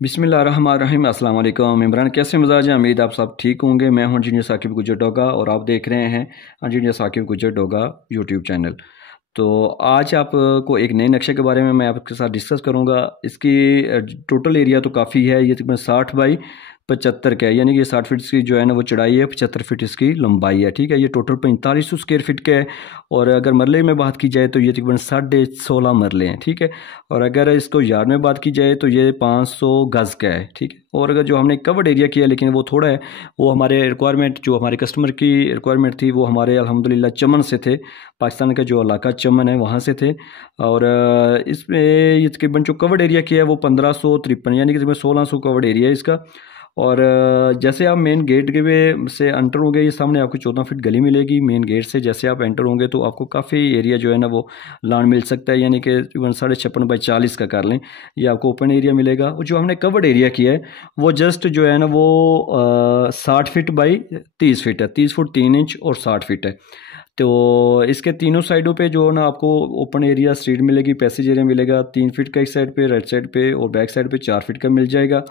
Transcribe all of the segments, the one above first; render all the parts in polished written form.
बिस्मिल्लाहिर्रहमानिर्रहीम। अस्सलाम वालेकुम। इमरान, कैसे मिजाज हैं? उम्मीद आप सब ठीक होंगे। मैं हूं इंजीनियर साकिब गुजर डोगा और आप देख रहे हैं इंजीनियर साकिब गुजर डोगा यूट्यूब चैनल। तो आज आपको एक नए नक्शे के बारे में मैं आपके साथ डिस्कस करूंगा। इसकी टोटल एरिया तो काफ़ी है, ये तकरीबन 60 बाई 75 का है, यानी कि 60 फीट की जो है ना वो चढ़ाई है, 75 फीट इसकी लंबाई है। ठीक है, ये टोटल 4500 स्क्वायर फीट का है। और अगर मरले में बात की जाए तो ये तकरीबन 16.5 मरले हैं। ठीक है, और अगर इसको यार्ड में बात की जाए तो ये 500 गज़ का है। ठीक है, और अगर जो हमने कवर्ड एरिया किया लेकिन वो थोड़ा है, वो हमारे रिक्वायरमेंट, जो हमारे कस्टमर की रिक्वायरमेंट थी, वो हमारे अल्हम्दुलिल्लाह चमन से थे, पाकिस्तान का जो इलाका चमन है वहाँ से थे। और इसमें ये तकरीबन जो कवर्ड एरिया किया है वो 1553, यानी कि तकरीबन 1600 कवर्ड एरिया है इसका। और जैसे आप मेन गेट के वे से एंटर होंगे, ये सामने आपको 14 फीट गली मिलेगी। मेन गेट से जैसे आप एंटर होंगे तो आपको काफ़ी एरिया जो है ना वो लॉन मिल सकता है, यानी कि 56.5 बाई 40 का कर लें, ये आपको ओपन एरिया मिलेगा। और जो हमने कवर्ड एरिया किया है वो जस्ट जो है ना वो 60 फीट बाई 30 फीट है, 30 फुट 3 इंच और 60 फीट है। तो इसके तीनों साइडों पे जो ना आपको ओपन एरिया स्ट्रीट मिलेगी, पैसेज एरिया मिलेगा। 3 फीट का एक साइड पे, राइट साइड पे, और बैक साइड पे 4 फीट का मिल जाएगा।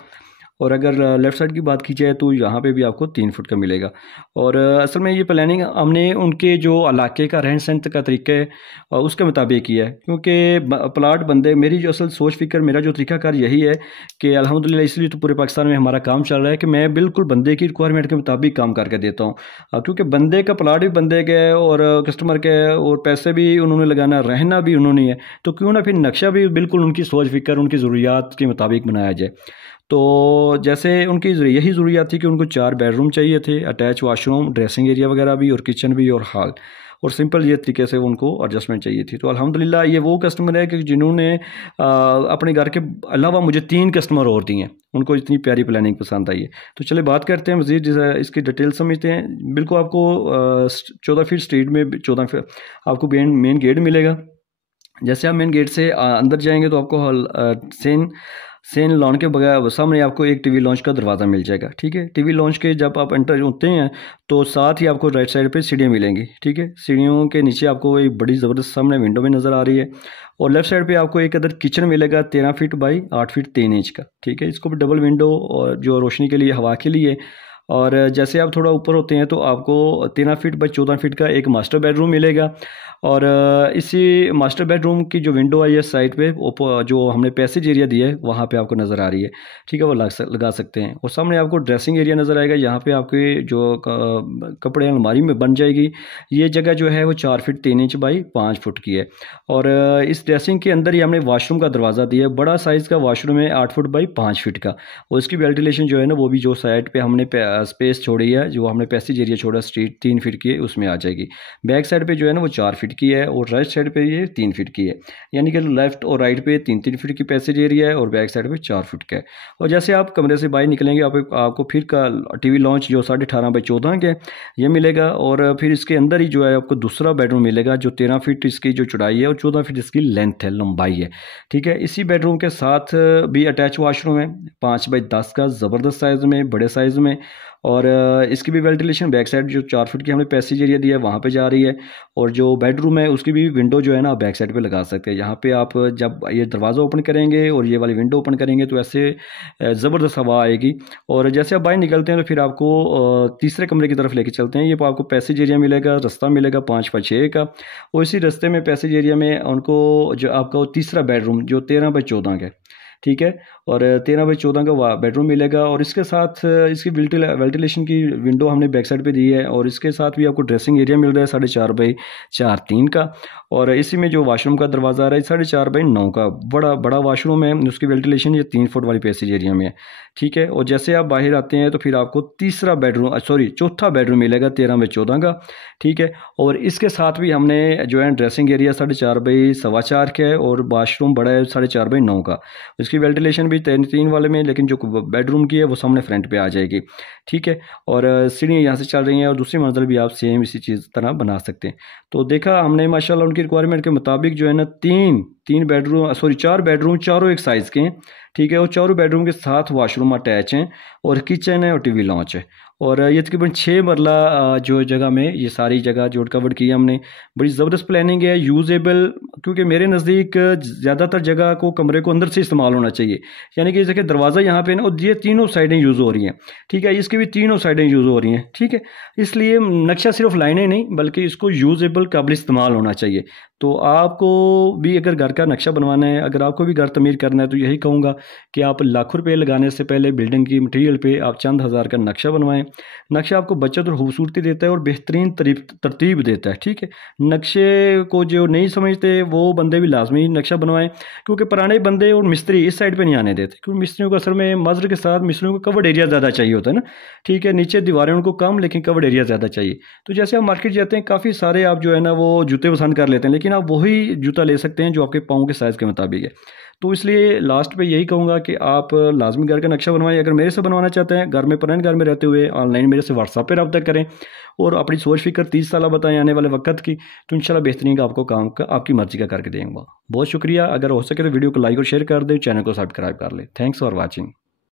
और अगर लेफ़्ट साइड की बात की जाए तो यहाँ पे भी आपको 3 फुट का मिलेगा। और असल में ये प्लानिंग हमने उनके जो इलाके का रहन सहन का तरीका है उसके मुताबिक किया है, क्योंकि प्लाट बंदे, मेरी जो असल सोच फिक्र, मेरा जो तरीकाकार यही है कि अल्हम्दुलिल्लाह इसलिए तो पूरे पाकिस्तान में हमारा काम चल रहा है कि मैं बिल्कुल बंदे की रिक्वायरमेंट के मुताबिक काम करके देता हूँ। क्योंकि बंदे का प्लाट भी बंदे का है और कस्टमर का है और पैसे भी उन्होंने लगाना, रहना भी उन्होंने है, तो क्यों ना फिर नक्शा भी बिल्कुल उनकी सोच फिक्र, उनकी ज़रूरियात के मुताबिक बनाया जाए। तो जैसे उनकी यही ज़रूरियात थी कि उनको 4 बेडरूम चाहिए थे, अटैच वाशरूम, ड्रेसिंग एरिया वगैरह भी, और किचन भी, और हॉल, और सिंपल ये तरीके से उनको एडजस्टमेंट चाहिए थी। तो अल्हम्दुलिल्लाह ये वो कस्टमर है कि जिन्होंने अपने घर के अलावा मुझे 3 कस्टमर और दिए हैं, उनको इतनी प्यारी प्लानिंग पसंद आई है। तो चले बात करते हैं मज़ीद, इसकी डिटेल समझते हैं। बिल्कुल आपको 14 फीट स्ट्रीट में 14 फीट आपको मेन गेट मिलेगा। जैसे आप मेन गेट से अंदर जाएंगे तो आपको सेन लॉन के बगैर सामने आपको एक टीवी लॉन्च का दरवाज़ा मिल जाएगा। ठीक है, टीवी लॉन्च के जब आप एंटर होते हैं तो साथ ही आपको राइट साइड पे सीढ़ियाँ मिलेंगी। ठीक है, सीढ़ियों के नीचे आपको एक बड़ी ज़बरदस्त सामने विंडो में नज़र आ रही है। और लेफ्ट साइड पे आपको एक अदर किचन मिलेगा, 13 फीट बाई 8 फीट 3 इंच का। ठीक है, इसको भी डबल विंडो और जो रोशनी के लिए, हवा के लिए। और जैसे आप थोड़ा ऊपर होते हैं तो आपको 13 फीट बाई 14 फीट का एक मास्टर बेडरूम मिलेगा। और इसी मास्टर बेडरूम की जो विंडो है ये साइड पे जो हमने पैसेज एरिया दिया है वहाँ पे आपको नज़र आ रही है। ठीक है, वो लगा सकते हैं। और सामने आपको ड्रेसिंग एरिया नज़र आएगा, यहाँ पे आपके जो कपड़े अलमारी में बन जाएगी। ये जगह जो है वो 4 फीट 3 इंच बाई 5 फुट की है। और इस ड्रेसिंग के अंदर ही हमने वाशरूम का दरवाज़ा दिया है, बड़ा साइज़ का वाशरूम है, 8 फुट बाई 5 फीट का। और इसकी वेंटिलेशन जो है ना वो भी जो साइड पे हमने स्पेस छोड़ी है, जो हमने पैसेज एरिया छोड़ा स्ट्रीट 3 फीट की है, उसमें आ जाएगी। बैक साइड पे जो है ना वो 4 फीट की है और राइट साइड पे ये 3 फीट की है, यानी कि लेफ्ट और राइट पे 3-3 फीट की पैसेज एरिया है और बैक साइड पे 4 फीट का है। और जैसे आप कमरे से बाहर निकलेंगे आपको फिर का टीवी लॉन्च जो 18.5 बाई 14 के ये मिलेगा। और फिर इसके अंदर ही जो है आपको दूसरा बेडरूम मिलेगा, जो 13 फीट इसकी जो चौड़ाई है और 14 फीट इसकी लेंथ है, लंबाई है। ठीक है, इसी बेडरूम के साथ भी अटैच वाशरूम है, 5 बाई 10 का, ज़बरदस्त साइज़ में, बड़े साइज़ में। और इसकी भी वेंटिलेशन बैक साइड जो 4 फीट की हमने पैसेज एरिया दिया है वहाँ पे जा रही है। और जो बेडरूम है उसकी भी विंडो जो है ना बैक साइड पे लगा सकते हैं। यहाँ पे आप जब ये दरवाज़ा ओपन करेंगे और ये वाली विंडो ओपन करेंगे तो ऐसे ज़बरदस्त हवा आएगी। और जैसे आप बाहर निकलते हैं तो फिर आपको तीसरे कमरे की तरफ लेके चलते हैं। ये आपको पैसेज एरिया मिलेगा, रास्ता मिलेगा 5 बाई 6 का। और इसी रास्ते में पैसेज एरिया में उनको जो आपका तीसरा बेडरूम जो 13 बाई 14 का है। ठीक है, और 13 बाई 14 का बेडरूम मिलेगा। और इसके साथ इसकी वेंटिलेशन की विंडो हमने बैक साइड पे दी है। और इसके साथ भी आपको ड्रेसिंग एरिया मिल रहा है 4.5 बाई 4 3 का। और इसी में जो वाशरूम का दरवाज़ा आ रहा है 4.5 बाई 9 का, बड़ा बड़ा वाशरूम है। उसकी वेंटिलेशन ये 3 फुट वाली पैसेज एरिया में है। ठीक है, और जैसे आप बाहर आते हैं तो फिर आपको चौथा बेडरूम मिलेगा 13 बाई 14 का। ठीक है, और इसके साथ भी हमने जो है ड्रेसिंग एरिया 4.5 बाई 4.25 का है और वाशरूम बड़ा है 4.5 बाई 9 का। इसकी वेंटिलेशन भी 3 वाले में, लेकिन जो बेडरूम की है वो सामने फ्रंट पे आ जाएगी। ठीक है, और सीढ़ियाँ यहाँ से चल रही हैं और दूसरी मंजिल भी आप सेम इसी चीज़ तरह बना सकते हैं। तो देखा हमने माशाल्लाह उनकी रिक्वायरमेंट के मुताबिक जो है ना चार बेडरूम चारों एक साइज़ के हैं, ठीक है। और चारों बेडरूम के साथ वॉशरूम अटैच हैं और किचन है और टीवी लॉन्च है। और ये तकरीबन 6 मरला जो जगह में ये सारी जगह जो कवर की हमने, बड़ी ज़बरदस्त प्लानिंग है, यूजेबल। क्योंकि मेरे नज़दीक ज़्यादातर जगह को कमरे को अंदर से इस्तेमाल होना चाहिए, यानी कि जैसे दरवाज़ा यहाँ पे ना, और ये तीनों साइडें यूज़ हो रही हैं, ठीक है। इसकी भी तीनों साइडें यूज़ हो रही हैं, ठीक है। इसलिए नक्शा सिर्फ लाइनें नहीं बल्कि इसको यूजेबल काबिल इस्तेमाल होना चाहिए। तो आपको भी अगर घर का नक्शा बनवाना है, अगर आपको भी घर तमीर करना है, तो यही कहूँगा कि आप लाखों रुपये लगाने से पहले बिल्डिंग की मटेरियल पे आप चंद हज़ार का नक्शा बनवाएं। नक्शा आपको बचत और खूबसूरती देता है और बेहतरीन तरतीब देता है, ठीक है। नक्शे को जो नहीं समझते वो बंदे भी लाजमी नक्शा बनवाएं, क्योंकि पुराने बंदे और मिस्त्री इस साइड पे नहीं आने देते, क्योंकि मिस्त्रियों को असल में माजर के साथ मिस्त्रियों को कवर्ड एरिया ज़्यादा चाहिए होता है ना, ठीक है। नीचे दीवारें उनको कम, लेकिन कवर्ड एरिया ज़्यादा चाहिए। तो जैसे आप मार्केट जाते हैं, काफ़ी सारे आप जो है ना वो जूते पसंद कर लेते हैं, लेकिन आप वही जूता ले सकते हैं जो आपके पाँव के साइज़ के मुताबिक है। तो इसलिए लास्ट पे यही कहूँगा कि आप लाजमी घर का नक्शा बनवाएं। अगर मेरे से बनवाना चाहते हैं, घर में पुराने घर में रहते हुए, ऑनलाइन मेरे से व्हाट्सएप पे रब्ता करें और अपनी सोच फिक्र 30 साल बताएं आने वाले वक्त की, तो इंशाल्लाह बेहतरीन का आपको काम का आपकी मर्जी का करके देंगे। बहुत शुक्रिया। अगर हो सके तो वीडियो को लाइक और शेयर कर दें, चैनल को सब्सक्राइब कर लें। Thanks for watching.